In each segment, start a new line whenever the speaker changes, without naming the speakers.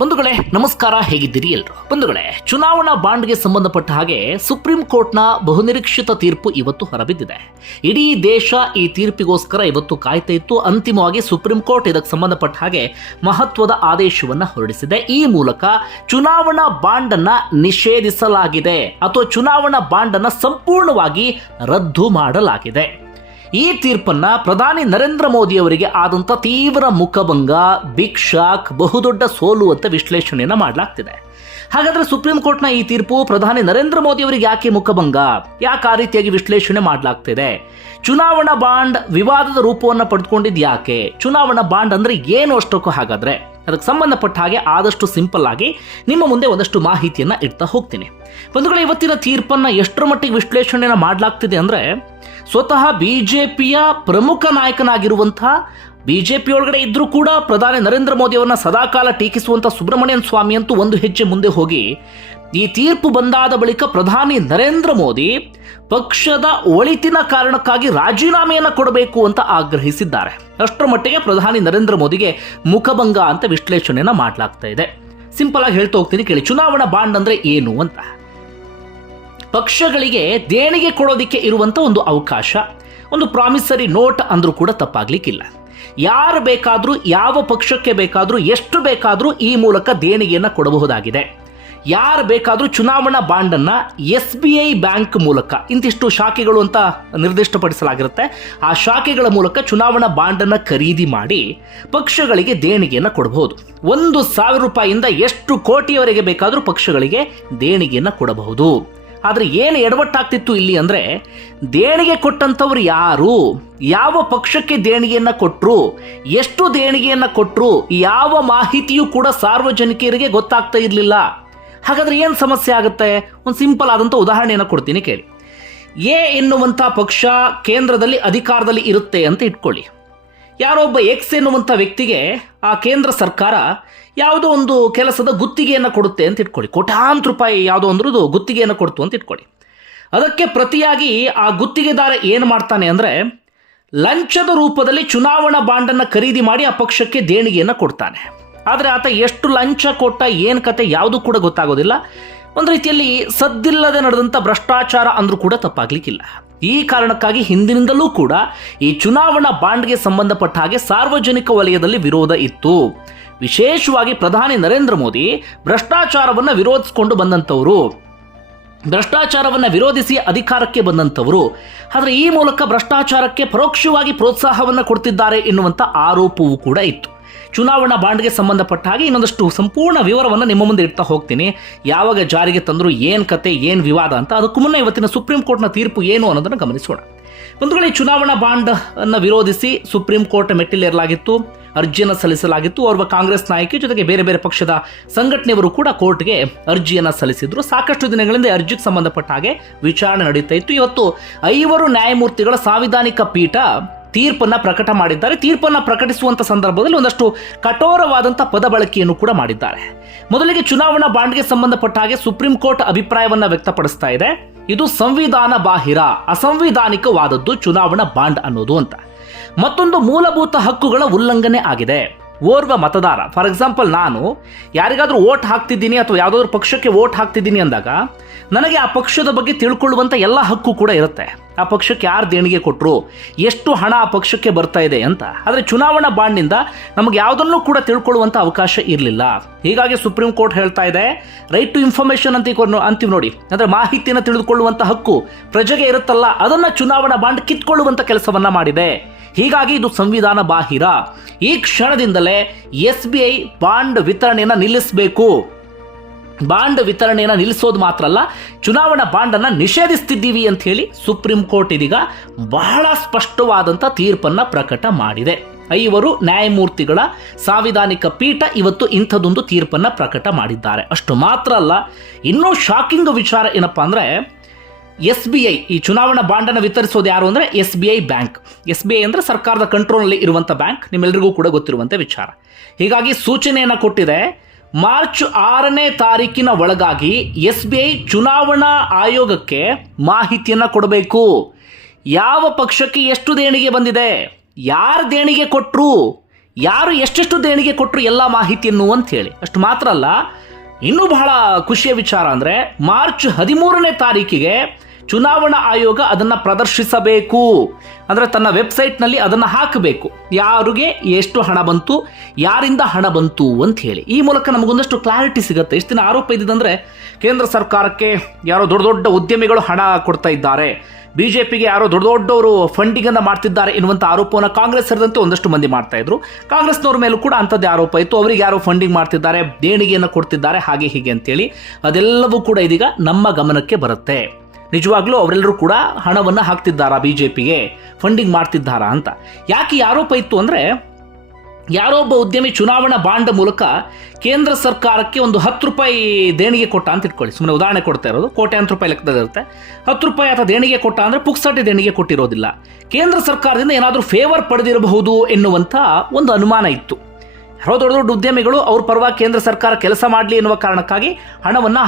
ಬಂಧುಗಳೇ, ನಮಸ್ಕಾರ, ಹೇಗಿದ್ದೀರಿ ಎಲ್ರು? ಬಂಧುಗಳೇ, ಚುನಾವಣಾ ಬಾಂಡ್ಗೆ ಸಂಬಂಧಪಟ್ಟ ಹಾಗೆ ಸುಪ್ರೀಂ ಕೋರ್ಟ್ನ ಬಹುನಿರೀಕ್ಷಿತ ತೀರ್ಪು ಇವತ್ತು ಹೊರಬಿದ್ದಿದೆ. ಇಡೀ ದೇಶ ಈ ತೀರ್ಪಿಗೋಸ್ಕರ ಇವತ್ತು ಕಾಯ್ತಾ ಇತ್ತು. ಅಂತಿಮವಾಗಿ ಸುಪ್ರೀಂ ಕೋರ್ಟ್ ಇದಕ್ಕೆ ಸಂಬಂಧಪಟ್ಟ ಹಾಗೆ ಮಹತ್ವದ ಆದೇಶವನ್ನು ಹೊರಡಿಸಿದೆ. ಈ ಮೂಲಕ ಚುನಾವಣಾ ಬಾಂಡ್ ಅನ್ನ ನಿಷೇಧಿಸಲಾಗಿದೆ ಅಥವಾ ಚುನಾವಣಾ ಬಾಂಡ್ ಅನ್ನ ಸಂಪೂರ್ಣವಾಗಿ ರದ್ದು ಮಾಡಲಾಗಿದೆ. ಈ ತೀರ್ಪನ್ನ ಪ್ರಧಾನಿ ನರೇಂದ್ರ ಮೋದಿ ಅವರಿಗೆ ಆದಂತ ತೀವ್ರ ಮುಖಭಂಗ ಬಿಗ್ ಶಾಕ್ ಬಹುದೊಡ್ಡ ಸೋಲು ಅಂತ ವಿಶ್ಲೇಷಣೆಯನ್ನ ಮಾಡಲಾಗ್ತಿದೆ. ಹಾಗಾದ್ರೆ ಸುಪ್ರೀಂ ಕೋರ್ಟ್ನ ಈ ತೀರ್ಪು ಪ್ರಧಾನಿ ನರೇಂದ್ರ ಮೋದಿ ಅವರಿಗೆ ಯಾಕೆ ಮುಖಭಂಗ? ಯಾಕೆ ಆ ರೀತಿಯಾಗಿ ವಿಶ್ಲೇಷಣೆ ಮಾಡಲಾಗ್ತಿದೆ? ಚುನಾವಣಾ ಬಾಂಡ್ ವಿವಾದದ ರೂಪವನ್ನು ಪಡೆದುಕೊಂಡಿದ್ದು ಯಾಕೆ? ಚುನಾವಣಾ ಬಾಂಡ್ ಅಂದ್ರೆ ಏನು ಅಷ್ಟಕ್ಕೂ ಹಾಗಾದ್ರೆ? ಅದಕ್ಕೆ ಸಂಬಂಧಪಟ್ಟ ಹಾಗೆ ಆದಷ್ಟು ಸಿಂಪಲ್ ಆಗಿ ನಿಮ್ಮ ಮುಂದೆ ಒಂದಷ್ಟು ಮಾಹಿತಿಯನ್ನ ಇಡ್ತಾ ಹೋಗ್ತೀನಿ. ಬಂಧುಗಳು, ಇವತ್ತಿನ ತೀರ್ಪನ್ನು ಎಷ್ಟರ ಮಟ್ಟಿಗೆ ವಿಶ್ಲೇಷಣೆಯನ್ನ ಮಾಡಲಾಗ್ತಿದೆ ಅಂದ್ರೆ ಸ್ವತಃ ಬಿ ಜೆ ಪಿಯ ಪ್ರಮುಖ ನಾಯಕನಾಗಿರುವಂತಹ ಬಿಜೆಪಿ ಒಳಗಡೆ ಇದ್ರೂ ಕೂಡ ಪ್ರಧಾನಿ ನರೇಂದ್ರ ಮೋದಿ ಅವರನ್ನ ಸದಾಕಾಲ ಟೀಕಿಸುವಂಥ ಸುಬ್ರಹ್ಮಣ್ಯನ್ ಸ್ವಾಮಿ ಅಂತೂ ಒಂದು ಹೆಜ್ಜೆ ಮುಂದೆ ಹೋಗಿ ಈ ತೀರ್ಪು ಬಂದಾದ ಬಳಿಕ ಪ್ರಧಾನಿ ನರೇಂದ್ರ ಮೋದಿ ಪಕ್ಷದ ಒಳಿತಿನ ಕಾರಣಕ್ಕಾಗಿ ರಾಜೀನಾಮೆಯನ್ನು ಕೊಡಬೇಕು ಅಂತ ಆಗ್ರಹಿಸಿದ್ದಾರೆ. ಅಷ್ಟರ ಮಟ್ಟಿಗೆ ಪ್ರಧಾನಿ ನರೇಂದ್ರ ಮೋದಿಗೆ ಮುಖಭಂಗ ಅಂತ ವಿಶ್ಲೇಷಣೆಯನ್ನ ಮಾಡಲಾಗ್ತಾ ಇದೆ. ಸಿಂಪಲ್ ಆಗಿ ಹೇಳ್ತಾ ಹೋಗ್ತೀನಿ ಕೇಳಿ, ಚುನಾವಣಾ ಬಾಂಡ್ ಅಂದ್ರೆ ಏನು ಅಂತ? ಪಕ್ಷಗಳಿಗೆ ದೇಣಿಗೆ ಕೊಡೋದಿಕ್ಕೆ ಇರುವಂತ ಒಂದು ಅವಕಾಶ, ಒಂದು ಪ್ರಾಮಿಸರಿ ನೋಟ್ ಅಂದ್ರೂ ಕೂಡ ತಪ್ಪಾಗ್ಲಿಕ್ಕಿಲ್ಲ. ಯಾರು ಬೇಕಾದರೂ, ಯಾವ ಪಕ್ಷಕ್ಕೆ ಬೇಕಾದರೂ, ಎಷ್ಟು ಬೇಕಾದರೂ ಈ ಮೂಲಕ ದೇಣಿಗೆಯನ್ನು ಕೊಡಬಹುದಾಗಿದೆ. ಯಾರು ಬೇಕಾದರೂ ಚುನಾವಣಾ ಬಾಂಡನ್ನ ಎಸ್ ಬಿ ಐ ಬ್ಯಾಂಕ್ ಮೂಲಕ, ಇಂತಿಷ್ಟು ಶಾಖೆಗಳು ಅಂತ ನಿರ್ದಿಷ್ಟಪಡಿಸಲಾಗಿರುತ್ತೆ, ಆ ಶಾಖೆಗಳ ಮೂಲಕ ಚುನಾವಣಾ ಬಾಂಡನ್ನು ಖರೀದಿ ಮಾಡಿ ಪಕ್ಷಗಳಿಗೆ ದೇಣಿಗೆಯನ್ನು ಕೊಡಬಹುದು. ಒಂದು ಸಾವಿರ ರೂಪಾಯಿಯಿಂದ ಎಷ್ಟು ಕೋಟಿಯವರೆಗೆ ಬೇಕಾದರೂ ಪಕ್ಷಗಳಿಗೆ ದೇಣಿಗೆಯನ್ನು ಕೊಡಬಹುದು. ಆದರೆ ಏನು ಎಡವಟ್ಟಾಗ್ತಿತ್ತು ಇಲ್ಲಿ ಅಂದರೆ, ದೇಣಿಗೆ ಕೊಟ್ಟಂಥವ್ರು ಯಾರು, ಯಾವ ಪಕ್ಷಕ್ಕೆ ದೇಣಿಗೆಯನ್ನು ಕೊಟ್ಟರು ಎಷ್ಟು ದೇಣಿಗೆಯನ್ನು ಕೊಟ್ಟರು ಯಾವ ಮಾಹಿತಿಯೂ ಕೂಡ ಸಾರ್ವಜನಿಕರಿಗೆ ಗೊತ್ತಾಗ್ತಾ ಇರಲಿಲ್ಲ. ಹಾಗಾದ್ರೆ ಏನು ಸಮಸ್ಯೆ ಆಗುತ್ತೆ? ಒಂದು ಸಿಂಪಲ್ ಆದಂಥ ಉದಾಹರಣೆಯನ್ನು ಕೊಡ್ತೀನಿ ಕೇಳಿ. ಎ ಎನ್ನುವಂಥ ಪಕ್ಷ ಕೇಂದ್ರದಲ್ಲಿ ಅಧಿಕಾರದಲ್ಲಿ ಇರುತ್ತೆ ಅಂತ ಇಟ್ಕೊಳ್ಳಿ. ಯಾರೋ ಒಬ್ಬ ಎಕ್ಸ್ ಎನ್ನುವಂಥ ವ್ಯಕ್ತಿಗೆ ಆ ಕೇಂದ್ರ ಸರ್ಕಾರ ಯಾವುದೋ ಒಂದು ಕೆಲಸದ ಗುತ್ತಿಗೆಯನ್ನು ಕೊಡುತ್ತೆ ಅಂತ ಇಟ್ಕೊಳ್ಳಿ. ಕೋಟ್ಯಾಂತರ ರೂಪಾಯಿ ಯಾವುದೋ ಒಂದ್ರದ್ದು ಗುತ್ತಿಗೆಯನ್ನು ಕೊಡ್ತು ಅಂತ ಇಟ್ಕೊಳ್ಳಿ. ಅದಕ್ಕೆ ಪ್ರತಿಯಾಗಿ ಆ ಗುತ್ತಿಗೆದಾರ ಏನು ಮಾಡ್ತಾನೆ ಅಂದರೆ ಲಂಚದ ರೂಪದಲ್ಲಿ ಚುನಾವಣಾ ಬಾಂಡನ್ನು ಖರೀದಿ ಮಾಡಿ ಆ ಪಕ್ಷಕ್ಕೆ ದೇಣಿಗೆಯನ್ನು ಕೊಡ್ತಾನೆ. ಆದರೆ ಆತ ಎಷ್ಟು ಲಂಚ ಕೊಟ್ಟ ಏನು ಕತೆ ಯಾವುದು ಕೂಡ ಗೊತ್ತಾಗೋದಿಲ್ಲ. ಒಂದು ರೀತಿಯಲ್ಲಿ ಸದ್ದಿಲ್ಲದೆ ನಡೆದಂಥ ಭ್ರಷ್ಟಾಚಾರ ಅಂದರೂ ಕೂಡ ತಪ್ಪಾಗ್ಲಿಕ್ಕಿಲ್ಲ. ಈ ಕಾರಣಕ್ಕಾಗಿ ಹಿಂದಿನಿಂದಲೂ ಕೂಡ ಈ ಚುನಾವಣಾ ಬಾಂಡ್ಗೆ ಸಂಬಂಧಪಟ್ಟ ಹಾಗೆ ಸಾರ್ವಜನಿಕ ವಲಯದಲ್ಲಿ ವಿರೋಧ ಇತ್ತು. ವಿಶೇಷವಾಗಿ ಪ್ರಧಾನಿ ನರೇಂದ್ರ ಮೋದಿ ಭ್ರಷ್ಟಾಚಾರವನ್ನು ವಿರೋಧಿಸಿಕೊಂಡು ಬಂದಂಥವರು ಭ್ರಷ್ಟಾಚಾರವನ್ನು ವಿರೋಧಿಸಿ ಅಧಿಕಾರಕ್ಕೆ ಬಂದಂಥವರು ಆದರೆ ಈ ಮೂಲಕ ಭ್ರಷ್ಟಾಚಾರಕ್ಕೆ ಪರೋಕ್ಷವಾಗಿ ಪ್ರೋತ್ಸಾಹವನ್ನು ಕೊಡ್ತಿದ್ದಾರೆ ಎನ್ನುವಂಥ ಆರೋಪವೂ ಕೂಡ ಇತ್ತು. ಚುನಾವಣಾ ಬಾಂಡ್ಗೆ ಸಂಬಂಧಪಟ್ಟ ಹಾಗೆ ಇನ್ನೊಂದಷ್ಟು ಸಂಪೂರ್ಣ ವಿವರವನ್ನು ನಿಮ್ಮ ಮುಂದೆ ಇಡ್ತಾ ಹೋಗ್ತೀನಿ. ಯಾವಾಗ ಜಾರಿಗೆ ತಂದರು ಏನು ಕತೆ, ಏನು ವಿವಾದ ಅಂತ ಅದಕ್ಕೂ ಮುನ್ನ ಇವತ್ತಿನ ಸುಪ್ರೀಂ ಕೋರ್ಟ್ನ ತೀರ್ಪು ಏನು ಅನ್ನೋದನ್ನು ಗಮನಿಸೋಣ. ಒಂದು ಚುನಾವಣಾ ಬಾಂಡ್ ಅನ್ನು ವಿರೋಧಿಸಿ ಸುಪ್ರೀಂ ಕೋರ್ಟ್ ಮೆಟ್ಟಿಲೇರಲಾಗಿತ್ತು, ಅರ್ಜಿಯನ್ನು ಸಲ್ಲಿಸಲಾಗಿತ್ತು. ಓರ್ವ ಕಾಂಗ್ರೆಸ್ ನಾಯಕಿ ಜೊತೆಗೆ ಬೇರೆ ಬೇರೆ ಪಕ್ಷದ ಸಂಘಟನೆಯವರು ಕೂಡ ಕೋರ್ಟ್ಗೆ ಅರ್ಜಿಯನ್ನು ಸಲ್ಲಿಸಿದ್ರು. ಸಾಕಷ್ಟು ದಿನಗಳಿಂದ ಅರ್ಜಿಗೆ ಸಂಬಂಧಪಟ್ಟ ಹಾಗೆ ವಿಚಾರಣೆ ನಡೀತಾ ಇತ್ತು. ಇವತ್ತು ಐವರು ನ್ಯಾಯಮೂರ್ತಿಗಳ ಸಾಂವಿಧಾನಿಕ ಪೀಠ ತೀರ್ಪನ್ನ ಪ್ರಕಟ ಮಾಡಿದ್ದಾರೆ. ತೀರ್ಪನ್ನ ಪ್ರಕಟಿಸುವಂತ ಸಂದರ್ಭದಲ್ಲಿ ಒಂದಷ್ಟು ಕಠೋರವಾದಂಥ ಪದ ಬಳಕೆಯನ್ನು ಕೂಡ ಮಾಡಿದ್ದಾರೆ. ಮೊದಲಿಗೆ ಚುನಾವಣಾ ಬಾಂಡ್ಗೆ ಸಂಬಂಧಪಟ್ಟ ಹಾಗೆ ಸುಪ್ರೀಂ ಕೋರ್ಟ್ ಅಭಿಪ್ರಾಯವನ್ನ ವ್ಯಕ್ತಪಡಿಸ್ತಾ ಇದೆ. ಇದು ಸಂವಿಧಾನ ಬಾಹಿರ, ಅಸಂವಿಧಾನಿಕವಾದದ್ದು ಚುನಾವಣಾ ಬಾಂಡ್ ಅನ್ನೋದು ಅಂತ. ಮತ್ತೊಂದು ಮೂಲಭೂತ ಹಕ್ಕುಗಳ ಉಲ್ಲಂಘನೆ ಆಗಿದೆ. ಓರ್ವ ಮತದಾರ. ಫಾರ್ ಎಕ್ಸಾಂಪಲ್ ನಾನು ಯಾರಿಗಾದ್ರೂ ಓಟ್ ಹಾಕ್ತಿದ್ದೀನಿ ಅಥವಾ ಯಾವುದಾದ್ರೂ ಪಕ್ಷಕ್ಕೆ ಓಟ್ ಹಾಕ್ತಿದ್ದೀನಿ ಅಂದಾಗ ನನಗೆ ಆ ಪಕ್ಷದ ಬಗ್ಗೆ ತಿಳ್ಕೊಳ್ಳುವಂಥ ಎಲ್ಲ ಹಕ್ಕು ಕೂಡ ಇರುತ್ತೆ. ಆ ಪಕ್ಷಕ್ಕೆ ಯಾರು ದೇಣಿಗೆ ಕೊಟ್ಟರು ಎಷ್ಟು ಹಣ ಆ ಪಕ್ಷಕ್ಕೆ ಬರ್ತಾ ಇದೆ ಅಂತ. ಆದರೆ ಚುನಾವಣಾ ಬಾಂಡ್ನಿಂದ ನಮಗೆ ಯಾವುದನ್ನು ಕೂಡ ತಿಳ್ಕೊಳ್ಳುವಂಥ ಅವಕಾಶ ಇರಲಿಲ್ಲ. ಹೀಗಾಗಿ ಸುಪ್ರೀಂ ಕೋರ್ಟ್ ಹೇಳ್ತಾ ಇದೆ ರೈಟ್ ಟು ಇನ್ಫಾರ್ಮೇಶನ್ ಅಂತ ಅಂತೀವಿ ನೋಡಿ. ಅಂದರೆ ಮಾಹಿತಿಯನ್ನು ತಿಳಿದುಕೊಳ್ಳುವಂಥ ಹಕ್ಕು ಪ್ರಜೆಗೆ ಇರುತ್ತಲ್ಲ, ಅದನ್ನು ಚುನಾವಣಾ ಬಾಂಡ್ ಕಿತ್ಕೊಳ್ಳುವಂಥ ಕೆಲಸವನ್ನ ಮಾಡಿದೆ. ಹೀಗಾಗಿ ಇದು ಸಂವಿಧಾನ ಬಾಹಿರ. ಈ ಕ್ಷಣದಿಂದಲೇ ಎಸ್ ಬಿ ಐ ಬಾಂಡ್ ವಿತರಣೆಯನ್ನು ನಿಲ್ಲಿಸಬೇಕು. ಬಾಂಡ್ ವಿತರಣೆಯನ್ನು ನಿಲ್ಲಿಸೋದು ಮಾತ್ರ ಅಲ್ಲ, ಚುನಾವಣಾ ಬಾಂಡನ್ನು ನಿಷೇಧಿಸ್ತಿದ್ದೀವಿ ಅಂತ ಹೇಳಿ ಸುಪ್ರೀಂ ಕೋರ್ಟ್ ಇದೀಗ ಬಹಳ ಸ್ಪಷ್ಟವಾದಂಥ ತೀರ್ಪನ್ನ ಪ್ರಕಟ ಮಾಡಿದೆ. ಐವರು ನ್ಯಾಯಮೂರ್ತಿಗಳ ಸಾಂವಿಧಾನಿಕ ಪೀಠ ಇವತ್ತು ಇಂಥದೊಂದು ತೀರ್ಪನ್ನ ಪ್ರಕಟ ಮಾಡಿದ್ದಾರೆ. ಅಷ್ಟು ಮಾತ್ರ ಅಲ್ಲ, ಇನ್ನೂ ಶಾಕಿಂಗ್ ವಿಚಾರ ಏನಪ್ಪ ಅಂದ್ರೆ ಎಸ್ ಬಿ ಐ ಈ ಚುನಾವಣಾ ಬಾಂಡನ್ನು ವಿತರಿಸೋದು ಯಾರು ಅಂದರೆ S B I bank. S B I ಅಂದರೆ ಸರ್ಕಾರದ ಕಂಟ್ರೋಲ್ನಲ್ಲಿ ಇರುವಂಥ ಬ್ಯಾಂಕ್. ನಿಮ್ಮೆಲ್ಲರಿಗೂ ಕೂಡ ಗೊತ್ತಿರುವಂಥ ವಿಚಾರ. ಹೀಗಾಗಿ ಸೂಚನೆಯನ್ನು ಕೊಟ್ಟಿದೆ, ಮಾರ್ಚ್ ಆರನೇ ತಾರೀಕಿನ ಒಳಗಾಗಿ ಎಸ್ ಬಿ ಐ ಚುನಾವಣಾ ಆಯೋಗಕ್ಕೆ ಮಾಹಿತಿಯನ್ನು ಕೊಡಬೇಕು. ಯಾವ ಪಕ್ಷಕ್ಕೆ ಎಷ್ಟು ದೇಣಿಗೆ ಬಂದಿದೆ, ಯಾರು ದೇಣಿಗೆ ಕೊಟ್ಟರು ಯಾರು ಎಷ್ಟೆಷ್ಟು ದೇಣಿಗೆ ಕೊಟ್ಟರು ಎಲ್ಲ ಮಾಹಿತಿಯನ್ನು ಅಂತ ಹೇಳಿ. ಅಷ್ಟು ಮಾತ್ರ ಅಲ್ಲ ಇನ್ನೂ ಬಹಳ ಖುಷಿಯ ವಿಚಾರ ಅಂದರೆ ಮಾರ್ಚ್ ಹದಿಮೂರನೇ ತಾರೀಕಿಗೆ ಚುನಾವಣಾ ಆಯೋಗ ಅದನ್ನು ಪ್ರದರ್ಶಿಸಬೇಕು. ಅಂದರೆ ತನ್ನ ವೆಬ್ಸೈಟ್ನಲ್ಲಿ ಅದನ್ನು ಹಾಕಬೇಕು. ಯಾರಿಗೆ ಎಷ್ಟು ಹಣ ಬಂತು, ಯಾರಿಂದ ಹಣ ಬಂತು ಅಂತ ಹೇಳಿ. ಈ ಮೂಲಕ ನಮಗೊಂದಷ್ಟು ಕ್ಲಾರಿಟಿ ಸಿಗುತ್ತೆ. ಎಷ್ಟು ದಿನ ಆರೋಪ ಇದ್ದಿದ್ದಂದ್ರೆ ಕೇಂದ್ರ ಸರ್ಕಾರಕ್ಕೆ ಯಾರೋ ದೊಡ್ಡ ದೊಡ್ಡ ಉದ್ಯಮಿಗಳು ಹಣ ಕೊಡ್ತಾ ಇದ್ದಾರೆ. ಬಿ ಜೆ ಪಿಗೆ ಯಾರೋ ದೊಡ್ಡ ದೊಡ್ಡವರು ಫಂಡಿಂಗ್ ಅನ್ನ ಮಾಡ್ತಿದ್ದಾರೆ ಎನ್ನುವಂಥ ಆರೋಪವನ್ನು ಕಾಂಗ್ರೆಸ್ ಸೇರಿದಂತೆ ಒಂದಷ್ಟು ಮಂದಿ ಮಾಡ್ತಾ ಇದ್ರು. ಕಾಂಗ್ರೆಸ್ನವ್ರ ಮೇಲೂ ಕೂಡ ಅಂಥದ್ದೇ ಆರೋಪ ಇತ್ತು. ಅವರಿಗೆ ಯಾರೋ ಫಂಡಿಂಗ್ ಮಾಡ್ತಿದ್ದಾರೆ, ದೇಣಿಗೆಯನ್ನು ಕೊಡ್ತಿದ್ದಾರೆ, ಹಾಗೆ ಹೀಗೆ ಅಂತೇಳಿ ಅದೆಲ್ಲವೂ ಕೂಡ ಇದೀಗ ನಮ್ಮ ಗಮನಕ್ಕೆ ಬರುತ್ತೆ. ನಿಜವಾಗ್ಲೂ ಅವರೆಲ್ಲರೂ ಕೂಡ ಹಣವನ್ನು ಹಾಕ್ತಿದ್ದಾರಾ ಬಿಜೆಪಿಗೆ? ಫಂಡಿಂಗ್ ಮಾಡ್ತಿದ್ದಾರಾ ಅಂತ. ಯಾಕೆ ಆರೋಪ ಇತ್ತು ಅಂದರೆ ಯಾರೋ ಒಬ್ಬ ಉದ್ಯಮಿ ಚುನಾವಣಾ ಬಾಂಡ್ ಮೂಲಕ ಕೇಂದ್ರ ಸರ್ಕಾರಕ್ಕೆ ಒಂದು ಹತ್ತು ರೂಪಾಯಿ ದೇಣಿಗೆ ಕೊಟ್ಟ ಅಂತ ಇಟ್ಕೊಳ್ಳಿ. ಸುಮ್ಮನೆ ಉದಾಹರಣೆ ಕೊಡ್ತಾ ಇರೋದು, ಕೋಟ್ಯಾಂತರ ರೂಪಾಯಿ ಲೆಕ್ಕದಲ್ಲಿರುತ್ತೆ ಹತ್ತು ರೂಪಾಯಿ ಅಥವಾ ದೇಣಿಗೆ ಕೊಟ್ಟ ಅಂದರೆ ಪುಕ್ಸಟ್ಟೆ ದೇಣಿಗೆ ಕೊಟ್ಟಿರೋದಿಲ್ಲ. ಕೇಂದ್ರ ಸರ್ಕಾರದಿಂದ ಏನಾದರೂ ಫೇವರ್ ಪಡೆದಿರಬಹುದು ಎನ್ನುವಂಥ ಒಂದು ಅನುಮಾನ ಇತ್ತು. ಯಾರೋ ದೊಡ್ಡ ದೊಡ್ಡ ಉದ್ಯಮಿಗಳು ಅವ್ರ ಪರವಾಗಿ ಕೇಂದ್ರ ಸರ್ಕಾರ ಕೆಲಸ ಮಾಡಲಿ ಎನ್ನುವ ಕಾರಣಕ್ಕಾಗಿ ಹಣವನ್ನು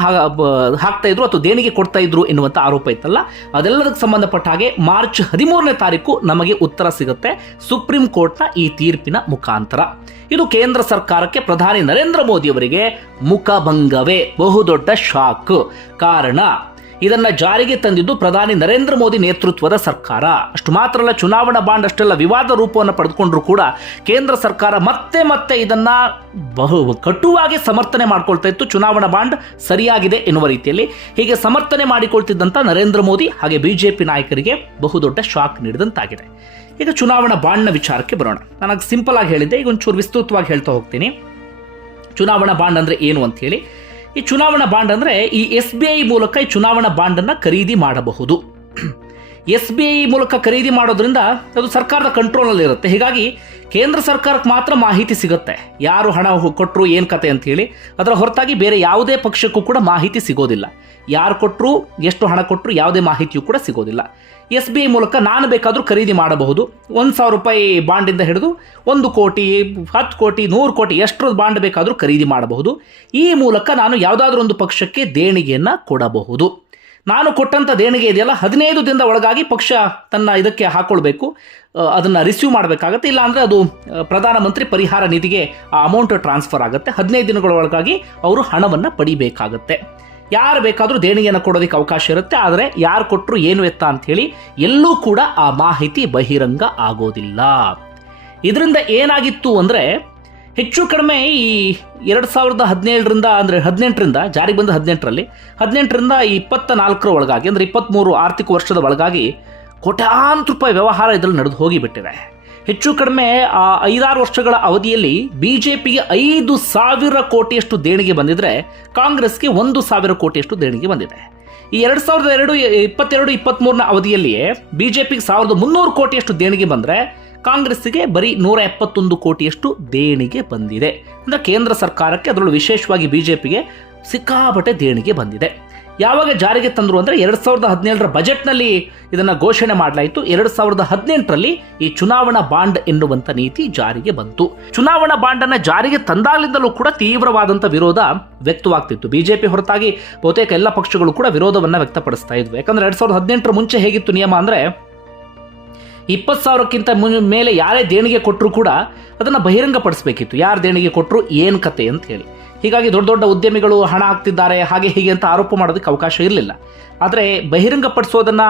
ಹಾಕ್ತಾ ಇದ್ರು ಅಥವಾ ದೇಣಿಗೆ ಕೊಡ್ತಾ ಇದ್ರು ಎನ್ನುವಂಥ ಆರೋಪ ಇತ್ತಲ್ಲ. ಅದೆಲ್ಲದಕ್ಕೆ ಸಂಬಂಧಪಟ್ಟ ಹಾಗೆ ಮಾರ್ಚ್ ಹದಿಮೂರನೇ ತಾರೀಕು ನಮಗೆ ಉತ್ತರ ಸಿಗುತ್ತೆ. ಸುಪ್ರೀಂ ಕೋರ್ಟ್ನ ಈ ತೀರ್ಪಿನ ಮುಖಾಂತರ. ಇದು ಕೇಂದ್ರ ಸರ್ಕಾರಕ್ಕೆ ಪ್ರಧಾನಿ ನರೇಂದ್ರ ಮೋದಿ ಅವರಿಗೆ ಮುಖಭಂಗವೇ ಬಹುದೊಡ್ಡ ಶಾಕ್. ಕಾರಣ ಇದನ್ನ ಜಾರಿಗೆ ತಂದಿದ್ದು ಪ್ರಧಾನಿ ನರೇಂದ್ರ ಮೋದಿ ನೇತೃತ್ವದ ಸರ್ಕಾರ. ಅಷ್ಟು ಮಾತ್ರ ಅಲ್ಲ ಚುನಾವಣಾ ಬಾಂಡ್ ಅಷ್ಟೆಲ್ಲ ವಿವಾದ ರೂಪವನ್ನು ಪಡೆದುಕೊಂಡ್ರು ಕೂಡ ಕೇಂದ್ರ ಸರ್ಕಾರ ಮತ್ತೆ ಮತ್ತೆ ಇದನ್ನ ಬಹು ಕಟುವಾಗಿ ಸಮರ್ಥನೆ ಮಾಡ್ಕೊಳ್ತಾ ಇತ್ತು. ಚುನಾವಣಾ ಬಾಂಡ್ ಸರಿಯಾಗಿದೆ ಎನ್ನುವ ರೀತಿಯಲ್ಲಿ ಹೀಗೆ ಸಮರ್ಥನೆ ಮಾಡಿಕೊಳ್ತಿದ್ದಂಥ ನರೇಂದ್ರ ಮೋದಿ ಹಾಗೆ ಬಿಜೆಪಿ ನಾಯಕರಿಗೆ ಬಹುದೊಡ್ಡ ಶಾಕ್ ನೀಡಿದಂತಾಗಿದೆ. ಈಗ ಚುನಾವಣಾ ಬಾಂಡ್ನ ವಿಚಾರಕ್ಕೆ ಬರೋಣ. ನನಗೆ ಸಿಂಪಲ್ ಆಗಿ ಹೇಳಿದ್ದೆ, ಈಗ ಒಂಚೂರು ವಿಸ್ತೃತವಾಗಿ ಹೇಳ್ತಾ ಹೋಗ್ತೀನಿ. ಚುನಾವಣಾ ಬಾಂಡ್ ಅಂದ್ರೆ ಏನು ಅಂತ ಹೇಳಿ. ಈ ಚುನಾವಣಾ ಬಾಂಡ್ ಅಂದರೆ ಈ ಎಸ್ ಬಿ ಐ ಮೂಲಕ ಈ ಚುನಾವಣಾ ಬಾಂಡನ್ನು ಖರೀದಿ ಮಾಡಬಹುದು. ಎಸ್ ಬಿ ಐ ಮೂಲಕ ಖರೀದಿ ಮಾಡೋದ್ರಿಂದ ಅದು ಸರ್ಕಾರದ ಕಂಟ್ರೋಲಲ್ಲಿ ಇರುತ್ತೆ. ಹೀಗಾಗಿ ಕೇಂದ್ರ ಸರ್ಕಾರಕ್ಕೆ ಮಾತ್ರ ಮಾಹಿತಿ ಸಿಗುತ್ತೆ. ಯಾರು ಹಣ ಕೊಟ್ಟರು ಏನು ಕತೆ ಅಂತ ಹೇಳಿ, ಅದರ ಹೊರತಾಗಿ ಬೇರೆ ಯಾವುದೇ ಪಕ್ಷಕ್ಕೂ ಕೂಡ ಮಾಹಿತಿ ಸಿಗೋದಿಲ್ಲ. ಯಾರು ಕೊಟ್ಟರು ಎಷ್ಟು ಹಣ ಕೊಟ್ಟರು ಯಾವುದೇ ಮಾಹಿತಿಯೂ ಕೂಡ ಸಿಗೋದಿಲ್ಲ. ಎಸ್ ಬಿ ಐ ಮೂಲಕ ನಾನು ಬೇಕಾದರೂ ಖರೀದಿ ಮಾಡಬಹುದು. ಒಂದು ಸಾವಿರ ರೂಪಾಯಿ ಬಾಂಡಿಂದ ಹಿಡಿದು ಒಂದು ಕೋಟಿ, ಹತ್ತು ಕೋಟಿ, ನೂರು ಕೋಟಿ ಎಷ್ಟರ ಬಾಂಡ್ ಬೇಕಾದರೂ ಖರೀದಿ ಮಾಡಬಹುದು. ಈ ಮೂಲಕ ನಾನು ಯಾವುದಾದ್ರೂ ಒಂದು ಪಕ್ಷಕ್ಕೆ ದೇಣಿಗೆಯನ್ನು ಕೊಡಬಹುದು. ನಾನು ಕೊಟ್ಟಂಥ ದೇಣಿಗೆ ಇದೆಯಲ್ಲ, ಹದಿನೈದು ದಿನದ ಒಳಗಾಗಿ ಪಕ್ಷ ತನ್ನ ಇದಕ್ಕೆ ಹಾಕೊಳ್ಬೇಕು. ಅದನ್ನು ರಿಸೀವ್ ಮಾಡಬೇಕಾಗತ್ತೆ. ಇಲ್ಲಾಂದರೆ ಅದು ಪ್ರಧಾನಮಂತ್ರಿ ಪರಿಹಾರ ನಿಧಿಗೆ ಆ ಅಮೌಂಟ್ ಟ್ರಾನ್ಸ್ಫರ್ ಆಗುತ್ತೆ. ಹದಿನೈದು ದಿನಗಳ ಒಳಗಾಗಿ ಅವರು ಹಣವನ್ನು ಪಡಿಬೇಕಾಗತ್ತೆ. ಯಾರು ಬೇಕಾದರೂ ದೇಣಿಗೆಯನ್ನು ಕೊಡೋದಕ್ಕೆ ಅವಕಾಶ ಇರುತ್ತೆ, ಆದರೆ ಯಾರು ಕೊಟ್ಟರು ಏನು ಎತ್ತ ಅಂಥೇಳಿ ಎಲ್ಲೂ ಕೂಡ ಆ ಮಾಹಿತಿ ಬಹಿರಂಗ ಆಗೋದಿಲ್ಲ. ಇದರಿಂದ ಏನಾಗಿತ್ತು ಅಂದರೆ ಹೆಚ್ಚು ಕಡಿಮೆ ಈ ಎರಡು ಸಾವಿರದ ಹದಿನೇಳರಿಂದ ಅಂದರೆ ಹದಿನೆಂಟರಿಂದ ಜಾರಿಗೆ ಬಂದ ಹದಿನೆಂಟರಲ್ಲಿ, ಹದಿನೆಂಟರಿಂದ ಇಪ್ಪತ್ತ ನಾಲ್ಕರ ಒಳಗಾಗಿ, ಅಂದರೆ ಇಪ್ಪತ್ತ್ಮೂರು ಆರ್ಥಿಕ ವರ್ಷದ ಒಳಗಾಗಿ ಕೋಟ್ಯಾಂತರ ರೂಪಾಯಿ ವ್ಯವಹಾರ ಇದರಲ್ಲಿ ನಡೆದು ಹೋಗಿಬಿಟ್ಟಿದೆ ಹೆಚ್ಚು ಕಡಿಮೆ ಆ ಐದಾರು ವರ್ಷಗಳ ಅವಧಿಯಲ್ಲಿ ಬಿಜೆಪಿಗೆ ಐದು ಸಾವಿರ ಕೋಟಿಯಷ್ಟು ದೇಣಿಗೆ ಬಂದಿದ್ರೆ ಕಾಂಗ್ರೆಸ್ಗೆ ಒಂದು ಸಾವಿರ ಕೋಟಿಯಷ್ಟು ದೇಣಿಗೆ ಬಂದಿದೆ. ಈ ಎರಡು ಸಾವಿರದ ಎರಡು, ಇಪ್ಪತ್ತೆರಡು ಇಪ್ಪತ್ತ್ಮೂರನ ಅವಧಿಯಲ್ಲಿಯೇ ಬಿಜೆಪಿಗೆ ಸಾವಿರದ ಮುನ್ನೂರು ಕೋಟಿಯಷ್ಟು ದೇಣಿಗೆ ಬಂದರೆ ಕಾಂಗ್ರೆಸ್ಸಿಗೆ ಬರೀ ನೂರ ಎಪ್ಪತ್ತೊಂದು ಕೋಟಿಯಷ್ಟು ದೇಣಿಗೆ ಬಂದಿದೆ. ಅಂದರೆ ಕೇಂದ್ರ ಸರ್ಕಾರಕ್ಕೆ ಅದರಲ್ಲೂ ವಿಶೇಷವಾಗಿ ಬಿಜೆಪಿಗೆ ಸಿಕ್ಕಾಪಟ್ಟೆ ದೇಣಿಗೆ ಬಂದಿದೆ. ಯಾವಾಗ ಜಾರಿಗೆ ತಂದರು ಅಂದರೆ ಎರಡು ಸಾವಿರದ ಹದಿನೇಳರ ಬಜೆಟ್ನಲ್ಲಿ ಇದನ್ನು ಘೋಷಣೆ ಮಾಡಲಾಯಿತು. ಎರಡು ಸಾವಿರದ ಹದಿನೆಂಟರಲ್ಲಿ ಈ ಚುನಾವಣಾ ಬಾಂಡ್ ಎನ್ನುವಂಥ ನೀತಿ ಜಾರಿಗೆ ಬಂತು. ಚುನಾವಣಾ ಬಾಂಡನ್ನು ಜಾರಿಗೆ ತಂದಾಗಲಿಂದಲೂ ಕೂಡ ತೀವ್ರವಾದಂಥ ವಿರೋಧ ವ್ಯಕ್ತವಾಗ್ತಿತ್ತು. ಬಿಜೆಪಿ ಹೊರತಾಗಿ ಬಹುತೇಕ ಎಲ್ಲ ಪಕ್ಷಗಳು ಕೂಡ ವಿರೋಧವನ್ನು ವ್ಯಕ್ತಪಡಿಸ್ತಾ ಇದ್ವು. ಯಾಕಂದ್ರೆ ಎರಡು ಸಾವಿರದ ಹದಿನೆಂಟರ ಮುಂಚೆ ಹೇಗಿತ್ತು ನಿಯಮ ಅಂದರೆ ಇಪ್ಪತ್ತು ಸಾವಿರಕ್ಕಿಂತ ಮುನ್ ಮೇಲೆ ಯಾರೇ ದೇಣಿಗೆ ಕೊಟ್ಟರು ಕೂಡ ಅದನ್ನು ಬಹಿರಂಗಪಡಿಸಬೇಕಿತ್ತು. ಯಾರು ದೇಣಿಗೆ ಕೊಟ್ಟರು ಏನು ಕತೆ ಅಂತ ಹೇಳಿ. ಹೀಗಾಗಿ ದೊಡ್ಡ ದೊಡ್ಡ ಉದ್ಯಮಿಗಳು ಹಣ ಹಾಕ್ತಿದ್ದಾರೆ, ಹಾಗೆ ಹೀಗೆ ಅಂತ ಆರೋಪ ಮಾಡೋದಕ್ಕೆ ಅವಕಾಶ ಇರಲಿಲ್ಲ. ಆದರೆ ಬಹಿರಂಗಪಡಿಸೋದನ್ನು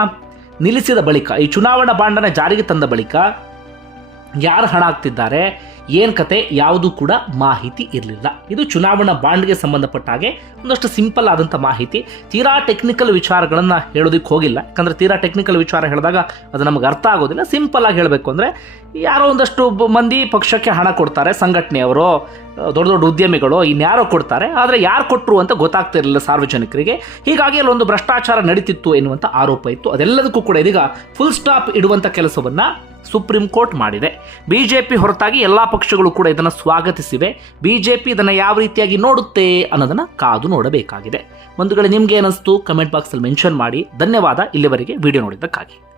ನಿಲ್ಲಿಸಿದ ಬಳಿಕ, ಈ ಚುನಾವಣಾ ಬಾಂಡನ್ನು ಜಾರಿಗೆ ತಂದ ಬಳಿಕ ಯಾರು ಹಣ ಹಾಕ್ತಿದ್ದಾರೆ ಏನು ಕತೆ, ಯಾವುದು ಕೂಡ ಮಾಹಿತಿ ಇರಲಿಲ್ಲ. ಇದು ಚುನಾವಣಾ ಬಾಂಡ್ಗೆ ಸಂಬಂಧಪಟ್ಟ ಹಾಗೆ ಒಂದಷ್ಟು ಸಿಂಪಲ್ ಆದಂಥ ಮಾಹಿತಿ. ತೀರಾ ಟೆಕ್ನಿಕಲ್ ವಿಚಾರಗಳನ್ನು ಹೇಳೋದಕ್ಕೆ ಹೋಗಿಲ್ಲ. ಯಾಕಂದರೆ ತೀರಾ ಟೆಕ್ನಿಕಲ್ ವಿಚಾರ ಹೇಳಿದಾಗ ಅದು ನಮಗೆ ಅರ್ಥ ಆಗೋದಿಲ್ಲ. ಸಿಂಪಲ್ ಆಗಿ ಹೇಳಬೇಕು ಅಂದರೆ ಯಾರೋ ಒಂದಷ್ಟು ಮಂದಿ ಪಕ್ಷಕ್ಕೆ ಹಣ ಕೊಡ್ತಾರೆ, ಸಂಘಟನೆಯವರು, ದೊಡ್ಡ ದೊಡ್ಡ ಉದ್ಯಮಿಗಳು, ಇನ್ಯಾರೋ ಕೊಡ್ತಾರೆ. ಆದರೆ ಯಾರು ಕೊಟ್ಟರು ಅಂತ ಗೊತ್ತಾಗ್ತಿರಲಿಲ್ಲ ಸಾರ್ವಜನಿಕರಿಗೆ. ಹೀಗಾಗಿ ಅಲ್ಲೊಂದು ಭ್ರಷ್ಟಾಚಾರ ನಡೀತಿತ್ತು ಎನ್ನುವಂಥ ಆರೋಪ ಇತ್ತು. ಅದೆಲ್ಲದಕ್ಕೂ ಕೂಡ ಇದೀಗ ಫುಲ್ ಸ್ಟಾಪ್ ಇಡುವಂಥ ಕೆಲಸವನ್ನು ಸುಪ್ರೀಂ ಕೋರ್ಟ್ ಮಾಡಿದೆ. ಬಿಜೆಪಿ ಹೊರತಾಗಿ ಎಲ್ಲ ಪಕ್ಷಗಳು ಕೂಡ ಇದನ್ನು ಸ್ವಾಗತಿಸಿವೆ. ಬಿಜೆಪಿ ಇದನ್ನು ಯಾವ ರೀತಿಯಾಗಿ ನೋಡುತ್ತೆ ಅನ್ನೋದನ್ನು ಕಾದು ನೋಡಬೇಕಾಗಿದೆ. ಒಂದು ವೇಳೆ ನಿಮ್ಗೆ ಏನಿಸ್ತು ಕಮೆಂಟ್ ಬಾಕ್ಸಲ್ಲಿ ಮೆನ್ಷನ್ ಮಾಡಿ. ಧನ್ಯವಾದ. ಇಲ್ಲಿವರೆಗೆ ವಿಡಿಯೋ ನೋಡಿದ್ದಕ್ಕಾಗಿ.